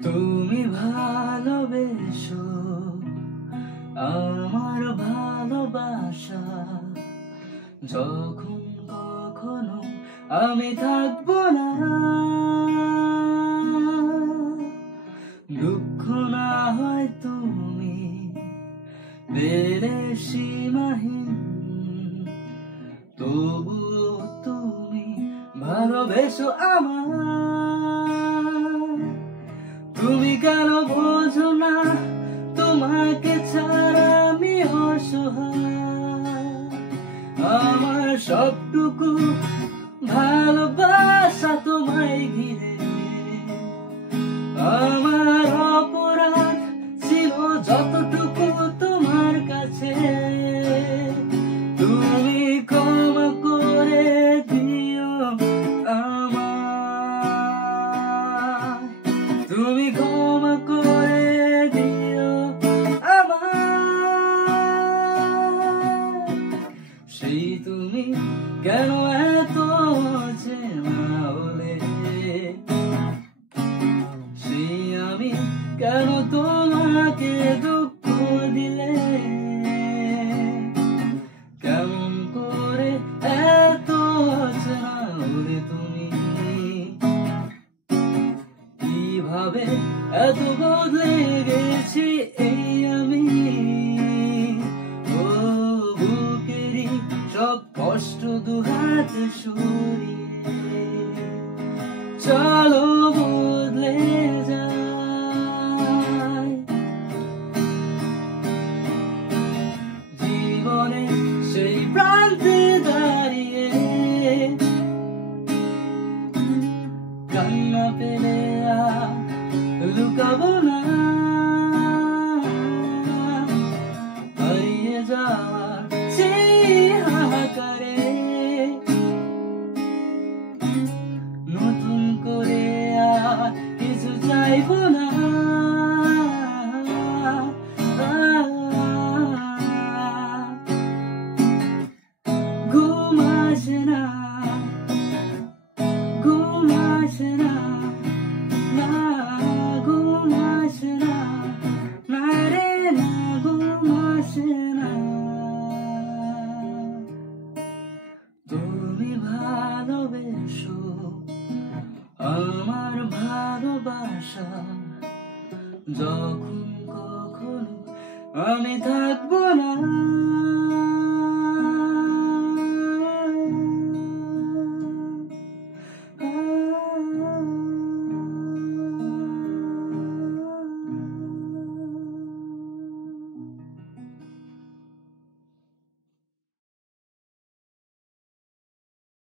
তুমি ভালোবেসো আমার ভালোবাসা, যখন কখনো আমি থাকবো না, দুঃখ না হয় তুমি পেলে সীমাহীন, তবু তুমি ভালোবেসো আমার। তুমি কেন বোঝো না তোমাকে ছাড়া আমি অসহায়, আমার সবটুকু ভালোবাসা তোমায় ঘিরে। আমার অপরাধ ছিল যতটুকু তোমার কাছে, তুমি ক্ষমা করে দিও আমায়, তুমি ক্ষমা করে দিও আমায়। সেই তুমি কেন এত চেনা হলে, সেই আমি কেন তোমাকে দুঃখ দিলে, কেমন করে এত চেনা হলে তুমি, কিভাবে এত বদলে গেছি এই আমি। ও বুকেরই সব কষ্ট দুহাতে সরিয়ে চলো বদলে যায়। জীবনে সেই প্রান্তে দাঁড়িয়ে কান্না পেলে আর লুকাবো না, হারিয়ে যাওয়ার সেই হাহাকারে নতুন করে আর কিছু চাইবো না। ঘুম আসে না, ঘুম আসে না, না ঘুম আসে না, না রে না ঘুম আসে না। তুমি ভালোবেসো আমার ভালোবাসা, যখন কখনো আমি থাকবো না।